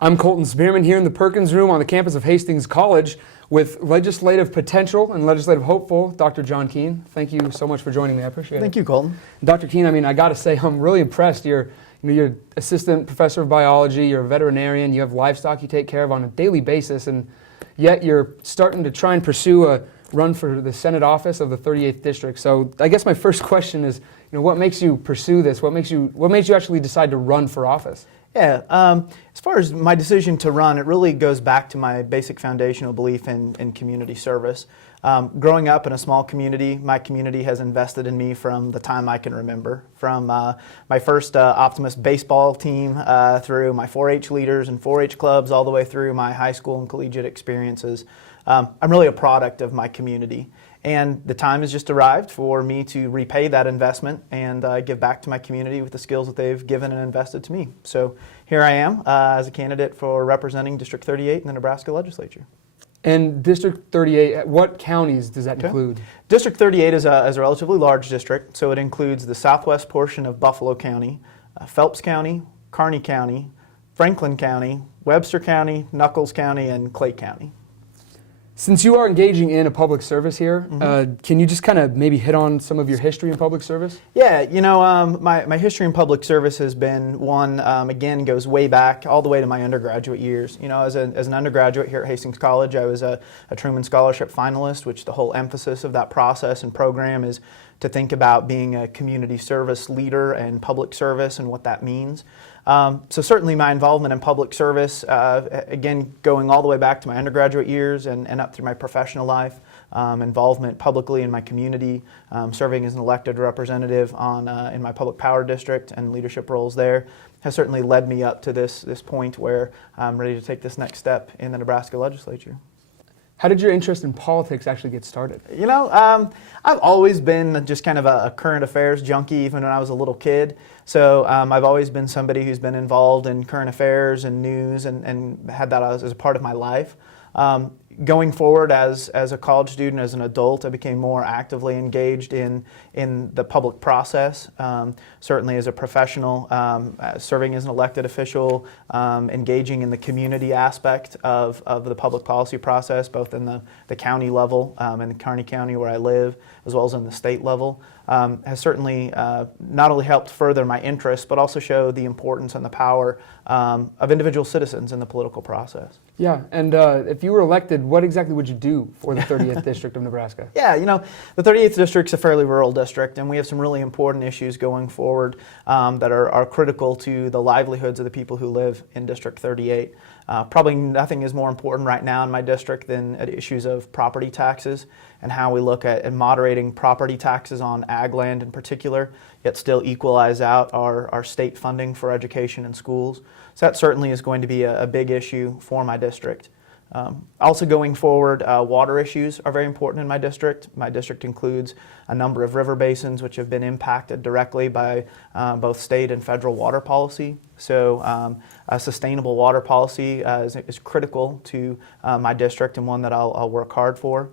I'm Colton Spearman here in the Perkins Room on the campus of Hastings College with legislative potential and legislative hopeful, Dr. John Kuehn. Thank you so much for joining me. I appreciate it. Thank you, Colton. Dr. Kuehn, I got to say, I'm really impressed. You're assistant professor of biology, you're a veterinarian, you have livestock you take care of on a daily basis, and yet you're starting to try and pursue a run for the Senate office of the 38th District. So I guess my first question is, what makes you pursue this? What makes you actually decide to run for office? Yeah, as far as my decision to run, it really goes back to my basic foundational belief in community service. Growing up in a small community, my community has invested in me from the time I can remember. From my first Optimist baseball team through my 4-H leaders and 4-H clubs, all the way through my high school and collegiate experiences. I'm really a product of my community. And the time has just arrived for me to repay that investment and give back to my community with the skills that they've given and invested to me. So here I am as a candidate for representing District 38 in the Nebraska legislature. And District 38, what counties does that include? District 38 is a relatively large district, so it includes the southwest portion of Buffalo County, Phelps County, Kearney County, Franklin County, Webster County, Nuckolls County, and Clay County. Since you are engaging in a public service here, can you just kind of maybe hit on some of your history in public service? Yeah, my history in public service has been one, again, goes way back, all the way to my undergraduate years. As an undergraduate here at Hastings College, I was a Truman Scholarship finalist, which the whole emphasis of that process and program is to think about being a community service leader and public service and what that means. So certainly my involvement in public service, again, going all the way back to my undergraduate years and up through my professional life, involvement publicly in my community, serving as an elected representative in my public power district and leadership roles there, has certainly led me up to this point where I'm ready to take this next step in the Nebraska legislature. How did your interest in politics actually get started? I've always been just kind of a current affairs junkie, even when I was a little kid. So I've always been somebody who's been involved in current affairs and news and had that as a part of my life. Going forward as a college student, as an adult, I became more actively engaged in the public process. Certainly as a professional, serving as an elected official, engaging in the community aspect of the public policy process, both in the county level, in the Kearney County where I live, as well as in the state level, has certainly not only helped further my interests, but also show the importance and the power of individual citizens in the political process. Yeah, and if you were elected, what exactly would you do for the 30th District of Nebraska? Yeah, the 38th District's a fairly rural district, and we have some really important issues going forward that are critical to the livelihoods of the people who live in District 38. Probably nothing is more important right now in my district than issues of property taxes and how we look at moderating property taxes on ag land in particular, yet still equalize out our state funding for education and schools. So that certainly is going to be a big issue for my district. Also going forward, water issues are very important in my district. My district includes a number of river basins which have been impacted directly by both state and federal water policy. So a sustainable water policy is critical to my district and one that I'll work hard for.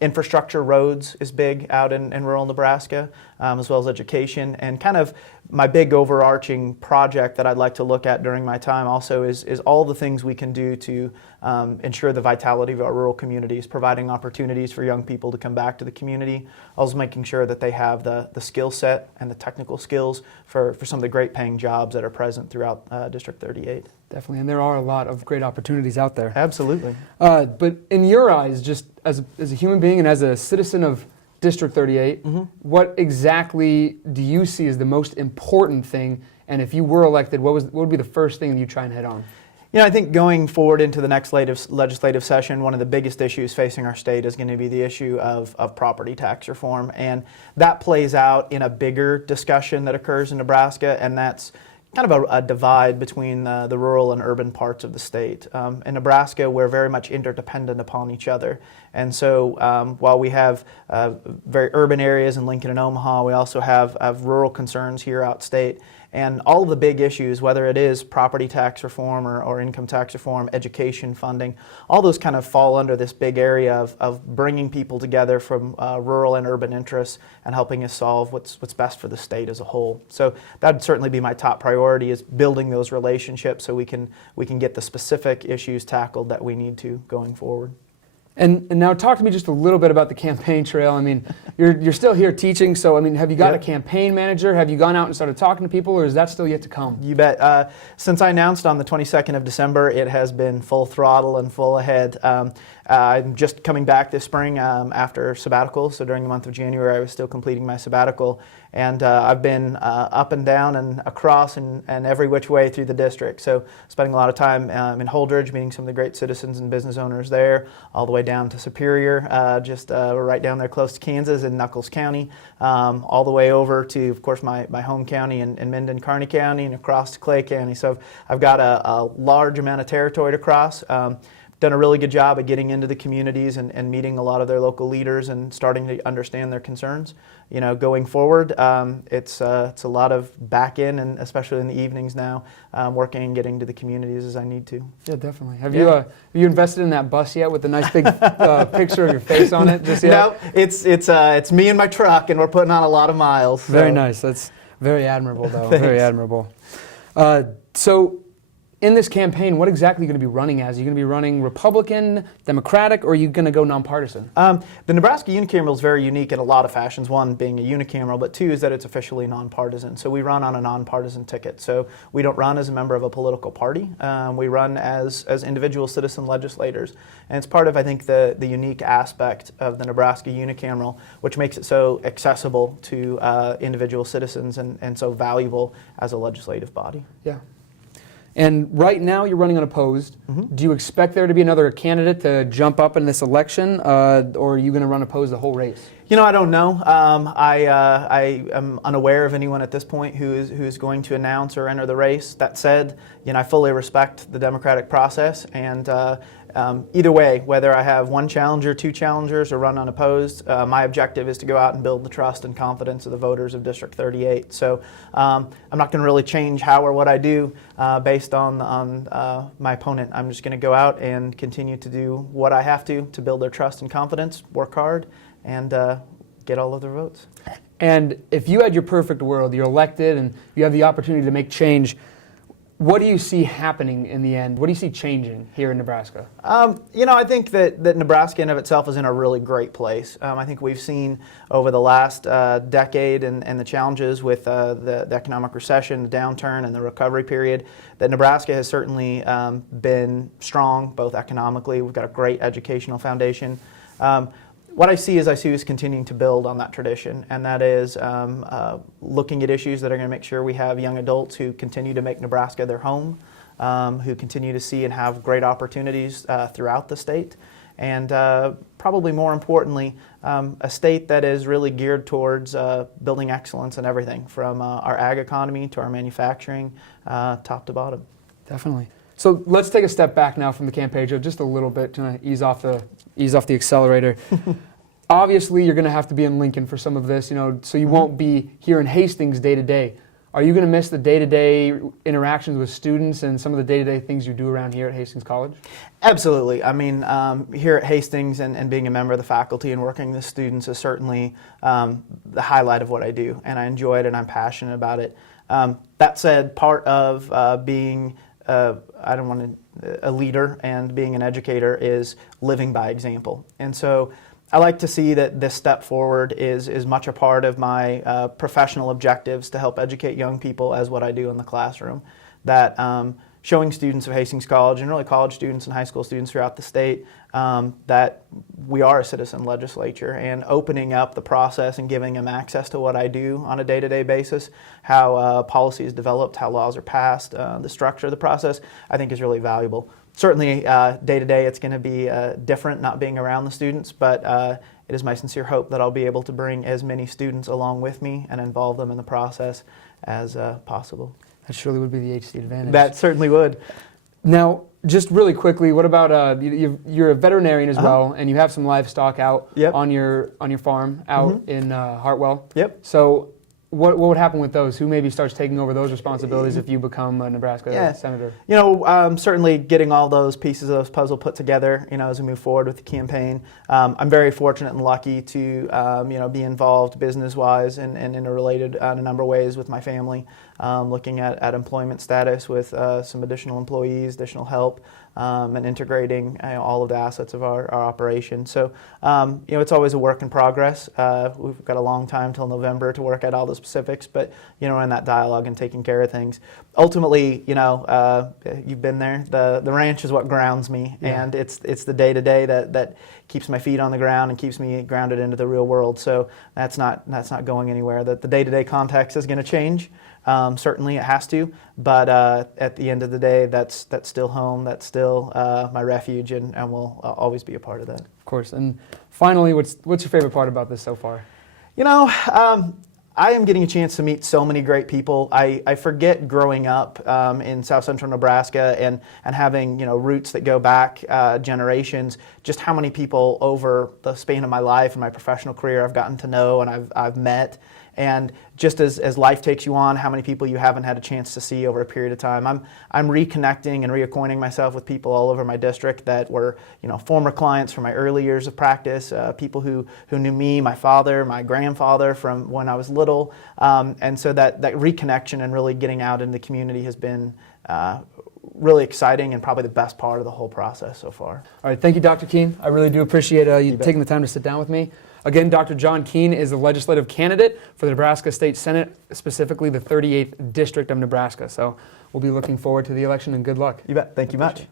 Infrastructure, roads is big out in rural Nebraska, as well as education. And kind of my big overarching project that I'd like to look at during my time also is all the things we can do to ensure the vitality of our rural communities, providing opportunities for young people to come back to the community, also making sure that they have the skill set and the technical skills for some of the great paying jobs that are present throughout District 38. Definitely, and there are a lot of great opportunities out there. Absolutely. But in your eyes, just as a human being and as a citizen of District 38, what exactly do you see as the most important thing? And if you were elected, what would be the first thing you try and head on? I think going forward into the next legislative session, one of the biggest issues facing our state is going to be the issue of property tax reform. And that plays out in a bigger discussion that occurs in Nebraska, and that's kind of a divide between the rural and urban parts of the state. In Nebraska, we're very much interdependent upon each other. And so while we have very urban areas in Lincoln and Omaha, we also have rural concerns here outstate. And all of the big issues, whether it is property tax reform or income tax reform, education funding, all those kind of fall under this big area of bringing people together from rural and urban interests and helping us solve what's best for the state as a whole. So that would certainly be my top priority, is building those relationships so we can get the specific issues tackled that we need to going forward. And now talk to me just a little bit about the campaign trail. I mean, you're still here teaching, so I mean, have you got a campaign manager? Have you gone out and started talking to people, or is that still yet to come? You bet. Since I announced on the 22nd of December, it has been full throttle and full ahead. I'm just coming back this spring after sabbatical, so during the month of January I was still completing my sabbatical, and I've been up and down and across and every which way through the district. So spending a lot of time in Holdridge, meeting some of the great citizens and business owners there, all the way down to Superior, just right down there close to Kansas in Nuckolls County, all the way over to, of course, my home county in Minden, Kearney County, and across to Clay County. So I've got a large amount of territory to cross. Done a really good job of getting into the communities and meeting a lot of their local leaders and starting to understand their concerns. You know, going forward, it's a lot of back in, and especially in the evenings now, working and getting to the communities as I need to. Yeah, definitely. Have you invested in that bus yet with the nice big picture of your face on it just yet? No, it's me and my truck, and we're putting on a lot of miles. So. Very nice. That's very admirable, though. Very admirable. So, in this campaign, what exactly are you going to be running as? Are you going to be running Republican, Democratic, or are you going to go nonpartisan? The Nebraska unicameral is very unique in a lot of fashions. One, being a unicameral, but two is that it's officially nonpartisan. So we run on a nonpartisan ticket. So we don't run as a member of a political party. We run as individual citizen legislators. And it's part of, I think, the unique aspect of the Nebraska unicameral, which makes it so accessible to individual citizens and so valuable as a legislative body. Yeah. And right now you're running unopposed. Mm-hmm. Do you expect there to be another candidate to jump up in this election, or are you going to run opposed the whole race? You know, I don't know. I am unaware of anyone at this point who is going to announce or enter the race. That said, you know, I fully respect the democratic process, and either way, whether I have one challenger, two challengers, or run unopposed, my objective is to go out and build the trust and confidence of the voters of District 38. So I'm not going to really change how or what I do based on my opponent. I'm just going to go out and continue to do what I have to build their trust and confidence, work hard, and get all of their votes. And if you had your perfect world, you're elected and you have the opportunity to make change, what do you see happening in the end? What do you see changing here in Nebraska? You know, I think that Nebraska in of itself is in a really great place. I think we've seen over the last decade and the challenges with the economic recession, the downturn, and the recovery period, that Nebraska has certainly been strong, both economically. We've got a great educational foundation. What I see is continuing to build on that tradition, and that is looking at issues that are going to make sure we have young adults who continue to make Nebraska their home, who continue to see and have great opportunities throughout the state, and probably more importantly, a state that is really geared towards building excellence in everything, from our ag economy to our manufacturing, top to bottom. Definitely. So let's take a step back now from the campaign trail, just a little bit, to ease off the accelerator. Obviously, you're going to have to be in Lincoln for some of this, you know, so you won't be here in Hastings day to day. Are you going to miss the day-to-day interactions with students and some of the day-to-day things you do around here at Hastings College? Absolutely. I mean, here at Hastings and being a member of the faculty and working with students is certainly the highlight of what I do, and I enjoy it and I'm passionate about it. That said, part of being a leader and being an educator is living by example. And so I like to see that this step forward is much a part of my professional objectives to help educate young people as what I do in the classroom. That showing students of Hastings College and really college students and high school students throughout the state that we are a citizen legislature, and opening up the process and giving them access to what I do on a day-to-day basis, how policy is developed, how laws are passed, the structure of the process, I think is really valuable. Certainly day-to-day it's going to be different not being around the students, but it is my sincere hope that I'll be able to bring as many students along with me and involve them in the process as possible. That surely would be the HC advantage. That certainly would. Now, just really quickly, what about you're a veterinarian as well, and you have some livestock out on your farm out in Hartwell. Yep. So, what would happen with those? Who maybe starts taking over those responsibilities if you become a Nebraska senator? Certainly getting all those pieces of this puzzle put together, as we move forward with the campaign. I'm very fortunate and lucky to, be involved business-wise and interrelated in a number of ways with my family, looking at employment status with some additional employees, additional help, and integrating all of the assets of our operation. So, it's always a work in progress. We've got a long time till November to work out all the specifics, but, in that dialogue and taking care of things. Ultimately, you've been there. The ranch is what grounds me, and it's the day-to-day that keeps my feet on the ground and keeps me grounded into the real world. So that's not going anywhere. The day-to-day context is going to change. Certainly it has to, but at the end of the day, that's still home. That's still my refuge, and will always be a part of that. Of course. And finally, what's your favorite part about this so far? I am getting a chance to meet so many great people. I forget growing up in South Central Nebraska and having roots that go back generations, just how many people over the span of my life and my professional career I've gotten to know and I've met. And just as life takes you on, how many people you haven't had a chance to see over a period of time. I'm reconnecting and reacquainting myself with people all over my district that were former clients from my early years of practice, people who knew me, my father, my grandfather from when I was little, and so that reconnection and really getting out in the community has been really exciting and probably the best part of the whole process so far. All right, thank you, Dr. Kuehn. I really do appreciate you taking the time to sit down with me. Again, Dr. John Kuehn is the legislative candidate for the Nebraska State Senate, specifically the 38th District of Nebraska. So we'll be looking forward to the election, and good luck. You bet. Thank you much.